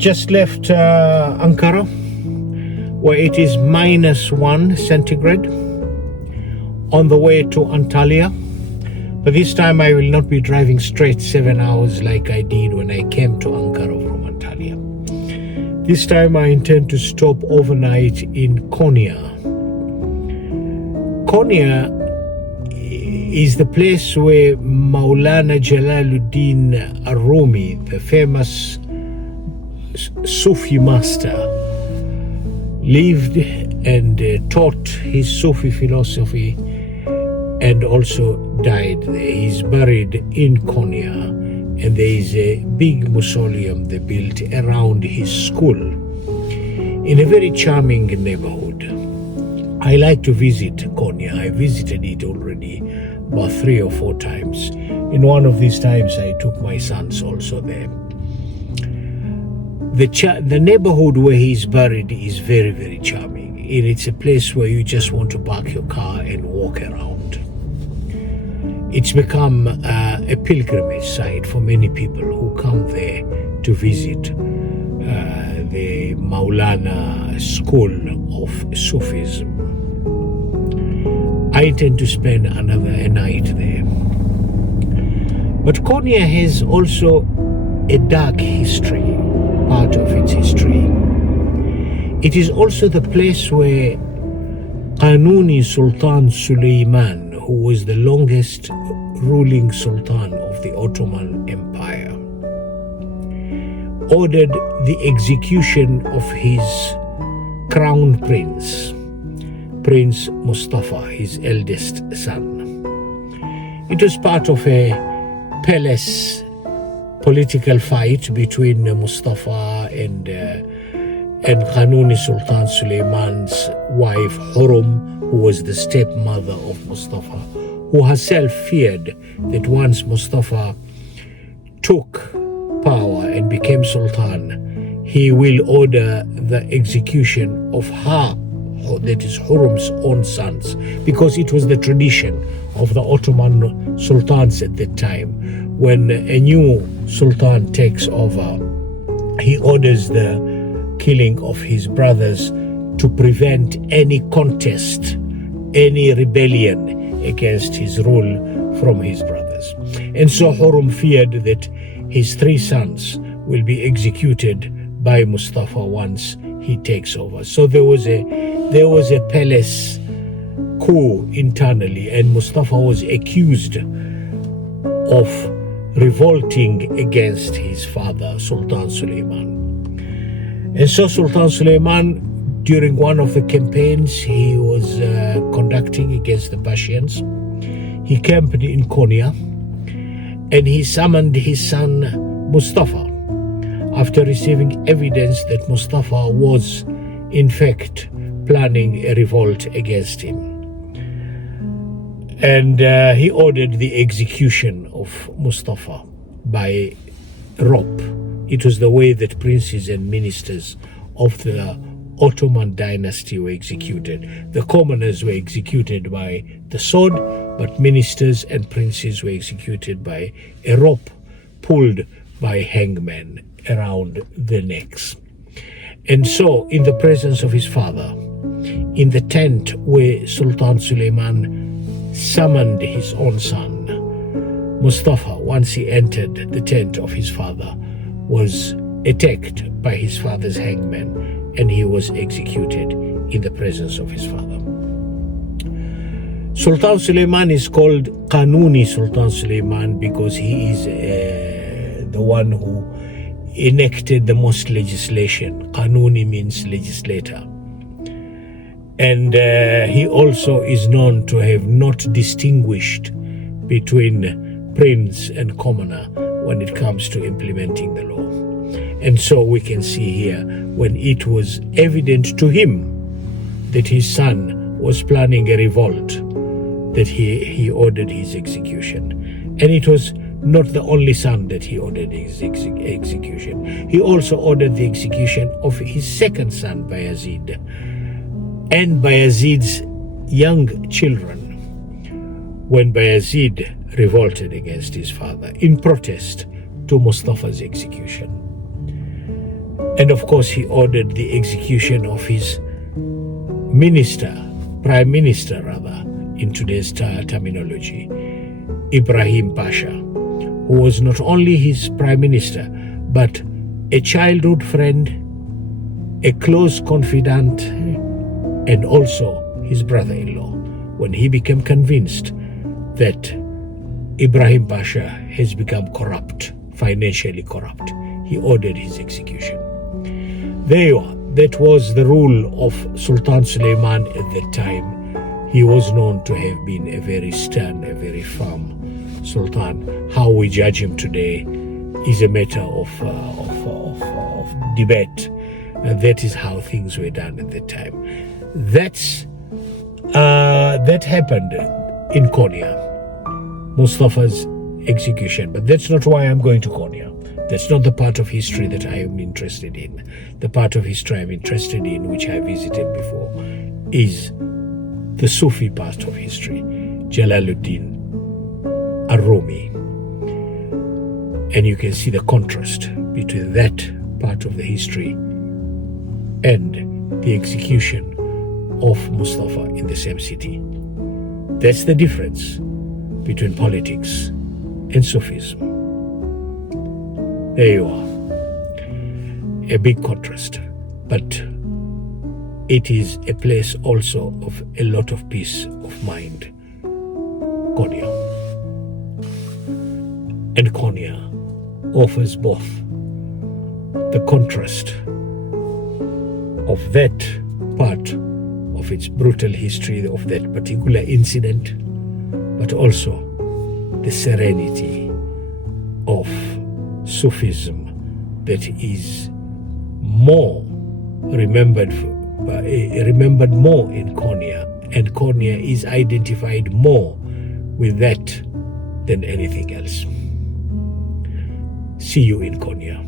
Just left Ankara, where it is -1 centigrade, on the way to Antalya. But this time I will not be driving straight 7 hours like I did when I came to Ankara from Antalya. This time I intend to stop overnight in Konya. Konya is the place where Maulana Jalaluddin Rumi, the famous Sufi master, lived and taught his Sufi philosophy and also died there. He's buried in Konya, and there is a big mausoleum they built around his school in a very charming neighborhood. I like to visit Konya. I visited it already about 3 or 4 times. In one of these times I took my sons also there. The neighborhood where he's buried is very, very charming. And it's a place where you just want to park your car and walk around. It's become a pilgrimage site for many people who come there to visit the Maulana school of Sufism. I intend to spend a night there. But Konya has also a dark history, part of its history. It is also the place where Kanuni Sultan Suleiman, who was the longest ruling sultan of the Ottoman Empire, ordered the execution of his crown prince, Prince Mustafa, his eldest son. It was part of a palace political fight between Mustafa and Kanuni Sultan Suleiman's wife Hurum, who was the stepmother of Mustafa, who herself feared that once Mustafa took power and became sultan, he will order the execution of her, that is Hurum's own sons, because it was the tradition of the Ottoman sultans at that time. When a new sultan takes over, he orders the killing of his brothers to prevent any contest, any rebellion against his rule from his brothers. And so Hurum feared that his 3 sons will be executed by Mustafa once he takes over. So there was a palace coup internally, and Mustafa was accused of revolting against his father, Sultan Suleiman. And so Sultan Suleiman, during one of the campaigns he was conducting against the Persians, he camped in Konya, and he summoned his son Mustafa after receiving evidence that Mustafa was in fact planning a revolt against him. And he ordered the execution of Mustafa by rope. It was the way that princes and ministers of the Ottoman dynasty were executed. The commoners were executed by the sword, but ministers and princes were executed by a rope pulled by hangmen around their necks. And so, in the presence of his father, in the tent where Sultan Suleiman summoned his own son, Mustafa, once he entered the tent of his father, was attacked by his father's hangmen, and he was executed in the presence of his father. Sultan Suleiman is called Kanuni Sultan Suleiman because he is the one who enacted the most legislation. Kanuni means legislator. And he also is known to have not distinguished between prince and commoner when it comes to implementing the law. And so we can see here, when it was evident to him that his son was planning a revolt, that he ordered his execution. And it was not the only son that he ordered his execution. He also ordered the execution of his second son, Bayezid, and Bayezid's young children, when Bayezid revolted against his father in protest to Mustafa's execution. And of course, he ordered the execution of his prime minister rather, in today's terminology, Ibrahim Pasha, who was not only his prime minister, but a childhood friend, a close confidant, and also his brother-in-law. When he became convinced that Ibrahim Pasha has become corrupt, financially corrupt, he ordered his execution. There you are. That was the rule of Sultan Suleiman at that time. He was known to have been a very stern, a very firm sultan. How we judge him today is a matter of debate. That is how things were done at that time. That happened in Konya, Mustafa's execution. But that's not why I'm going to Konya. That's not the part of history that I am interested in. The part of history I'm interested in, which I visited before, is the Sufi part of history, Jalaluddin Rumi. And you can see the contrast between that part of the history and the execution of Mustafa in the same city. That's the difference between politics and Sufism. There you are. A big contrast. But it is a place also of a lot of peace of mind. Konya. And Konya offers both the contrast of that part of its brutal history, of that particular incident, but also the serenity of Sufism that is more remembered more in Konya, and Konya is identified more with that than anything else. See you in Konya.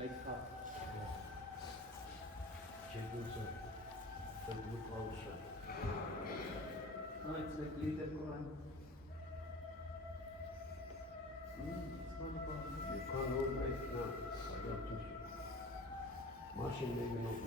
Like how? No, it's like little Quran. It's not a problem. You can't hold right now. I got to. Machine maybe not.